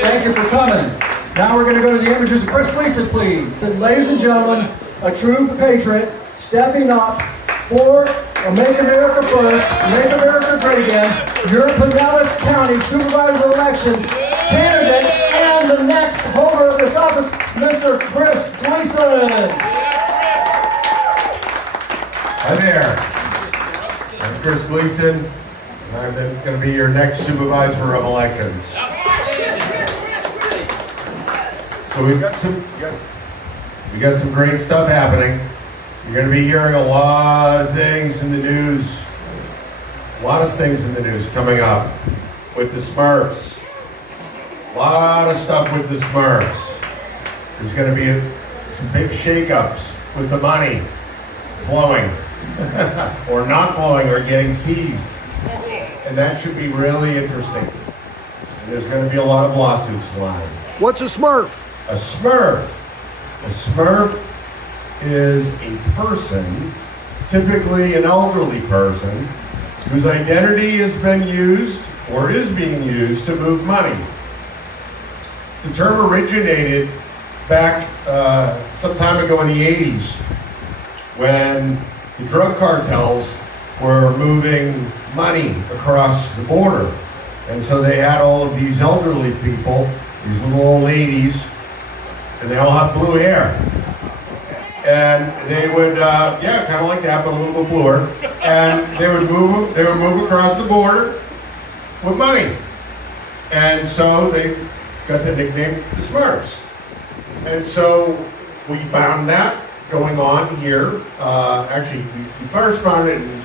Thank you for coming. Now we're going to go to the images of Chris Gleason, please. And ladies and gentlemen, a true patriot stepping up for Make America First, Make America Great Again, your Pinellas County Supervisor election candidate and the next holder of this office, Mr. Chris Gleason. Hi there. I'm Chris Gleason. I'm going to be your next supervisor of elections. So we got some great stuff happening. You're going to be hearing a lot of things in the news. A lot of things in the news coming up with the SMURFS. A lot of stuff with the SMURFS. There's going to be some big shakeups with the money flowing or not flowing or getting seized. And that should be really interesting. And there's going to be a lot of lawsuits flying. What's a SMURF? A SMURF. A SMURF is a person, typically an elderly person, whose identity has been used or is being used to move money. The term originated back some time ago in the 80s when the drug cartels were moving money across the border. And so they had all of these elderly people, these little old ladies, and they all have blue hair. And they would, kind of like that, but a little bit bluer. And they would move across the border with money. And so they got the nickname the SMURFS. And so we found that going on here. Actually, we first found it in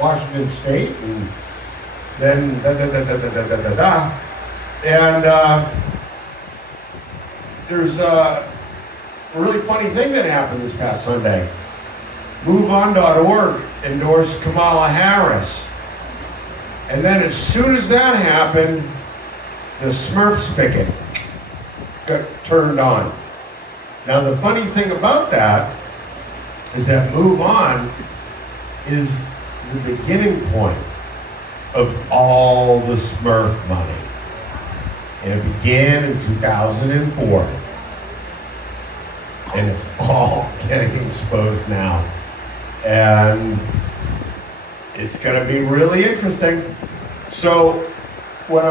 Washington State, and then And there's a really funny thing that happened this past Sunday. MoveOn.org endorsed Kamala Harris. And then as soon as that happened, the SMURF spigot got turned on. Now the funny thing about that is that MoveOn is the beginning point of all the SMURF money. And it began in 2004. And it's all getting exposed now. And it's going to be really interesting. So when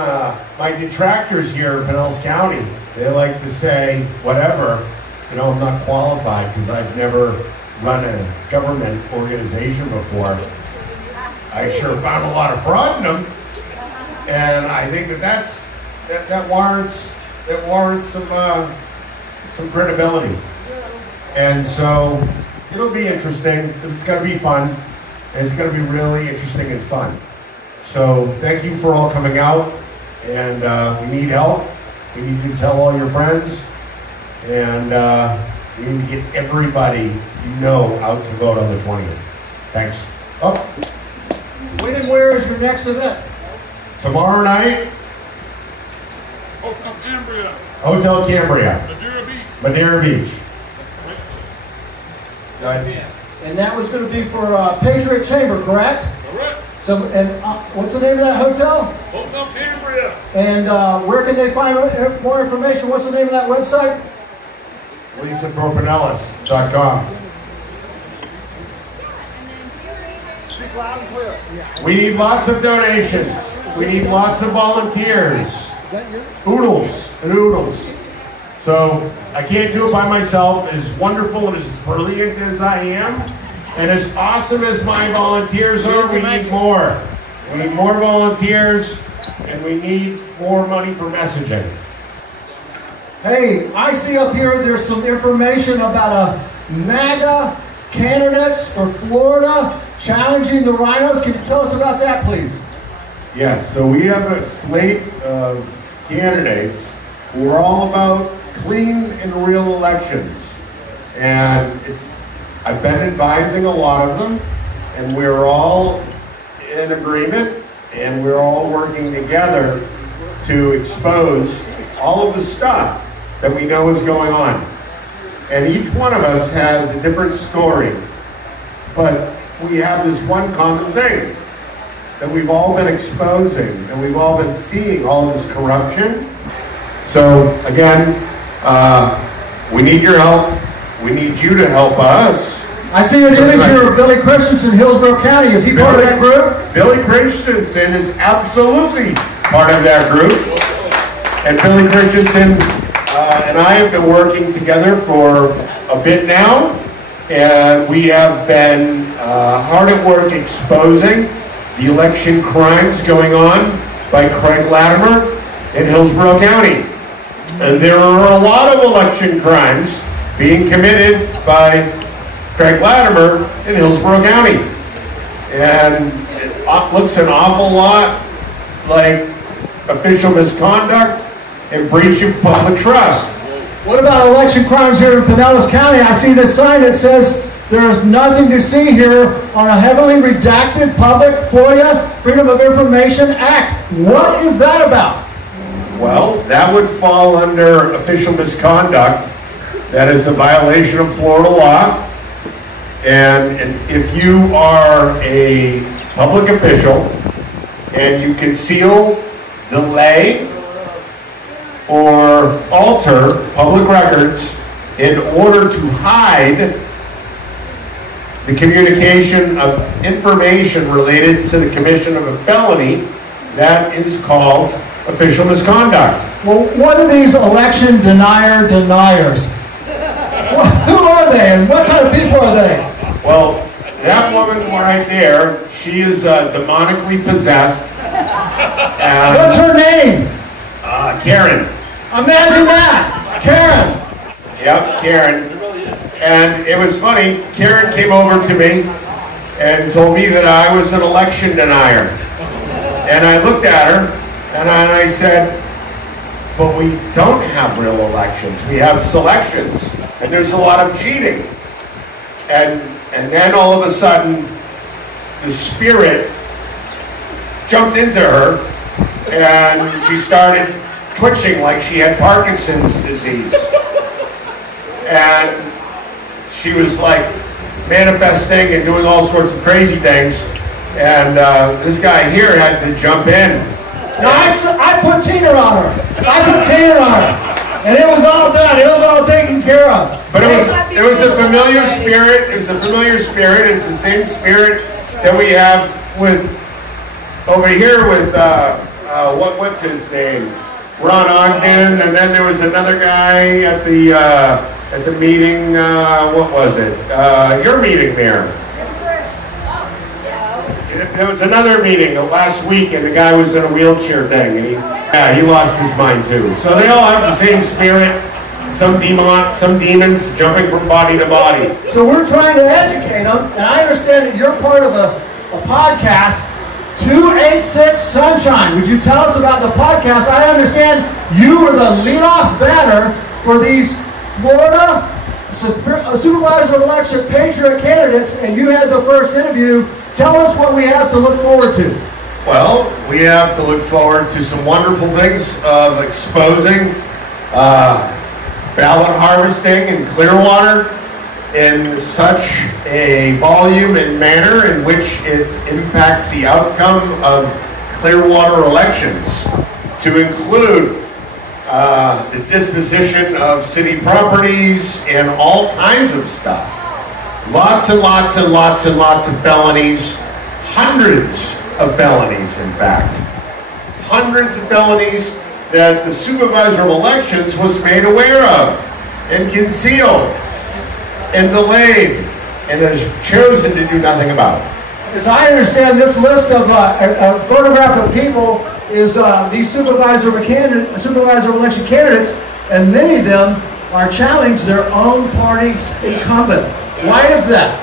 my detractors here in Pinellas County, they like to say, whatever, I'm not qualified because I've never run a government organization before. I sure found a lot of fraud in them. And I think that warrants some credibility. And so it'll be interesting. It's going to be fun. And it's going to be really interesting and fun. So thank you for all coming out. And we need help. We need you to tell all your friends. And we need to get everybody you know out to vote on the 20th. Thanks. Oh. When and where is your next event? Tomorrow night. Hotel Cambria. Hotel Cambria. Madeira Beach. Madeira Beach. And that was going to be for Patriot Chamber, correct? Correct. So, and what's the name of that hotel? Hotel Cambria. And where can they find more information? What's the name of that website? GleasonForPinellas.com. We need lots of donations. We need lots of volunteers. Oodles and oodles. So I can't do it by myself. As wonderful and as brilliant as I am, and as awesome as my volunteers are, we need more. We need more volunteers, and we need more money for messaging. Hey, I see up here there's some information about a MAGA candidates for Florida challenging the rhinos. Can you tell us about that, please? Yes, so we have a slate of candidates who are all about clean and real elections. And I've been advising a lot of them, and we're all in agreement, and we're all working together to expose all of the stuff that we know is going on. And each one of us has a different story, but we have this one common thing that we've all been exposing, and we've all been seeing all this corruption. So again, we need your help. We need you to help us. I see an image here of Billy Christensen, Hillsborough County. Is he part of that group? Billy Christensen is absolutely part of that group. And Billy Christensen and I have been working together for a bit now. And we have been hard at work exposing the election crimes going on by Craig Latimer in Hillsborough County. And there are a lot of election crimes being committed by Craig Latimer in Hillsborough County. And it looks an awful lot like official misconduct and breach of public trust. What about election crimes here in Pinellas County? I see this sign that says there's nothing to see here on a heavily redacted public FOIA Freedom of Information Act. What is that about? Well, that would fall under official misconduct. That is a violation of Florida law. And if you are a public official and you conceal, delay, or alter public records in order to hide the communication of information related to the commission of a felony, that is called official misconduct. Well, what are these election deniers? Who are they and what kind of people are they? Well, that woman right there, she is demonically possessed. What's her name? Karen. Imagine that, Karen. Yep, Karen. And it was funny, Karen came over to me and told me that I was an election denier. And I looked at her and I said, but we don't have real elections. We have selections. And there's a lot of cheating. And then all of a sudden, the spirit jumped into her and she started twitching like she had Parkinson's disease. And she was like manifesting and doing all sorts of crazy things. And this guy here had to jump in. No, I put Tina on her. And it was all done. It was all taken care of. But it was a familiar spirit. It was a familiar spirit. It's the same spirit that we have with over here with what's his name? Ron Ogden, and then there was another guy at the meeting. What was it? Your meeting there. There was another meeting last week, and the guy was in a wheelchair thing, and he lost his mind too. So they all have the same spirit. Some demons jumping from body to body. So we're trying to educate them, and I understand that you're part of a podcast, 286 Sunshine. Would you tell us about the podcast? I understand you were the leadoff batter for these Florida Supervisor of Election Patriot candidates, and you had the first interview. Tell us what we have to look forward to. Well, we have to look forward to some wonderful things of exposing ballot harvesting in Clearwater in such a volume and manner in which it impacts the outcome of Clearwater elections, to include the disposition of city properties and all kinds of stuff. Lots and lots and lots and lots of felonies, hundreds of felonies, in fact. Hundreds of felonies that the Supervisor of Elections was made aware of and concealed and delayed and has chosen to do nothing about. As I understand, this list of photograph of people is these Supervisor of Election candidates, and many of them are challenged their own party's incumbent. Why is that?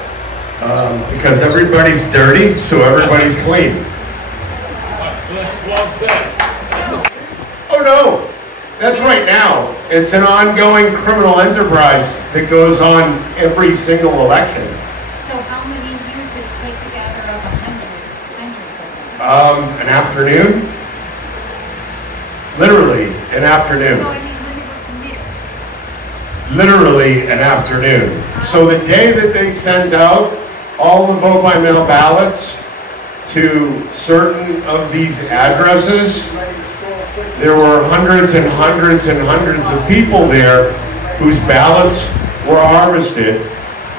Because everybody's dirty, so everybody's clean. Oh no, that's right now. It's an ongoing criminal enterprise that goes on every single election. So how many years did it take to gather up 100 of them? An afternoon. Literally an afternoon. No, I mean when they were committed. Literally an afternoon. So the day that they sent out all the vote by mail ballots to certain of these addresses, there were hundreds and hundreds and hundreds of people there whose ballots were harvested.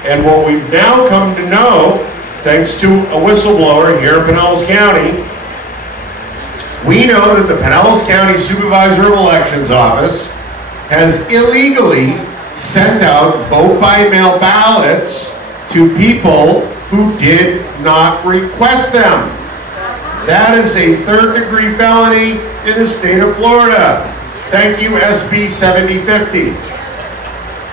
And what we've now come to know, thanks to a whistleblower here in Pinellas County, we know that the Pinellas County Supervisor of Elections Office has illegally sent out vote-by-mail ballots to people who did not request them. That is a third-degree felony in the state of Florida. Thank you, SB 7050.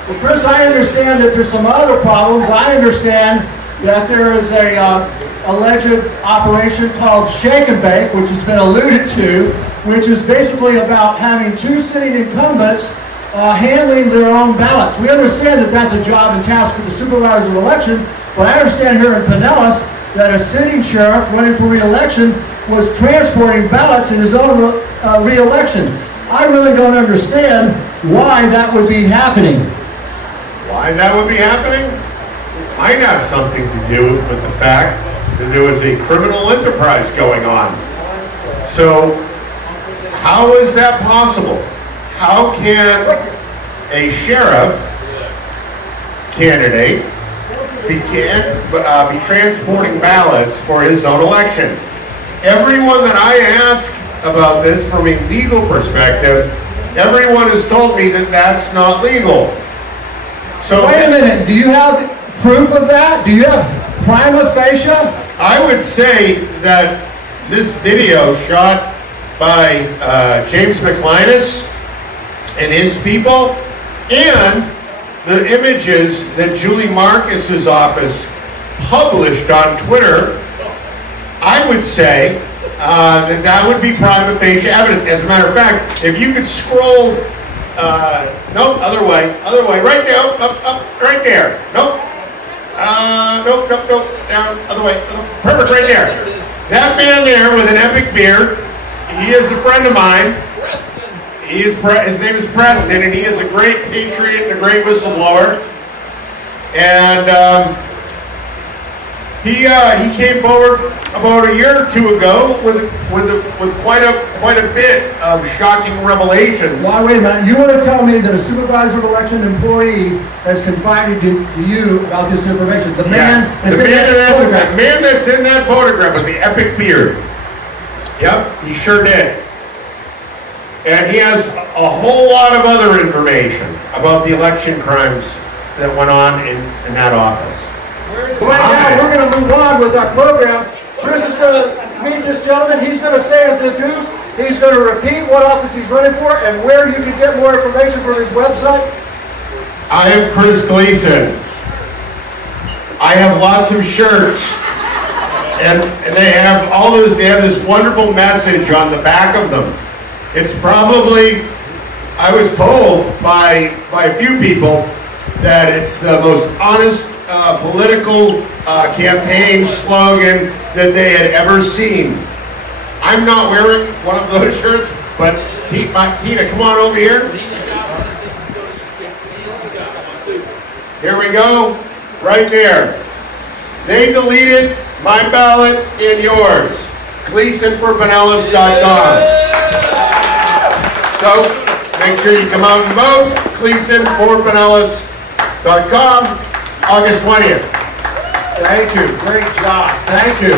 Well, Chris, I understand that there's some other problems. I understand that there is a alleged operation called Shake and Bake, which has been alluded to, which is basically about having two sitting incumbents handling their own ballots. We understand that that's a job and task for the supervisor of election, but I understand here in Pinellas that a sitting sheriff running for re-election was transporting ballots in his own re-election. I really don't understand why that would be happening. Why that would be happening? Might have something to do with the fact that there was a criminal enterprise going on. So, how is that possible? How can a sheriff candidate be transporting ballots for his own election? Everyone that I ask about this from a legal perspective, everyone has told me that that's not legal. So wait a minute, do you have proof of that? Do you have prima facie? I would say that this video shot by James McLinus and his people, and the images that Julie Marcus's office published on Twitter, I would say that would be prima facie evidence. As a matter of fact, if you could scroll, nope, other way, right there, up, right there, nope, nope, down, other way, perfect, right there. That man there with an epic beard, he is a friend of mine. His name is Preston, and he is a great patriot and a great whistleblower. And he came forward about a year or two ago with quite a bit of shocking revelations. Well, wait a minute. You want to tell me that a supervisor of election employee has confided to you about this information? The man that's in that photograph. The man that's in that photograph with the epic beard. Yep, he sure did. And he has a whole lot of other information about the election crimes that went on in that office. Right now, we're going to move on with our program. Chris is going to meet this gentleman. He's going to say his adieus. He's going to repeat what office he's running for and where you can get more information from his website. I am Chris Gleason. I have lots of shirts, and they have all this. They have this wonderful message on the back of them. It's probably, I was told by a few people that it's the most honest political campaign slogan that they had ever seen. I'm not wearing one of those shirts, but Tina, come on over here. Here we go, right there. They deleted my ballot and yours. GleasonForPinellas.com. So, make sure you come out and vote. GleasonForPinellas.com, August 20th. Thank you. Great job. Thank you.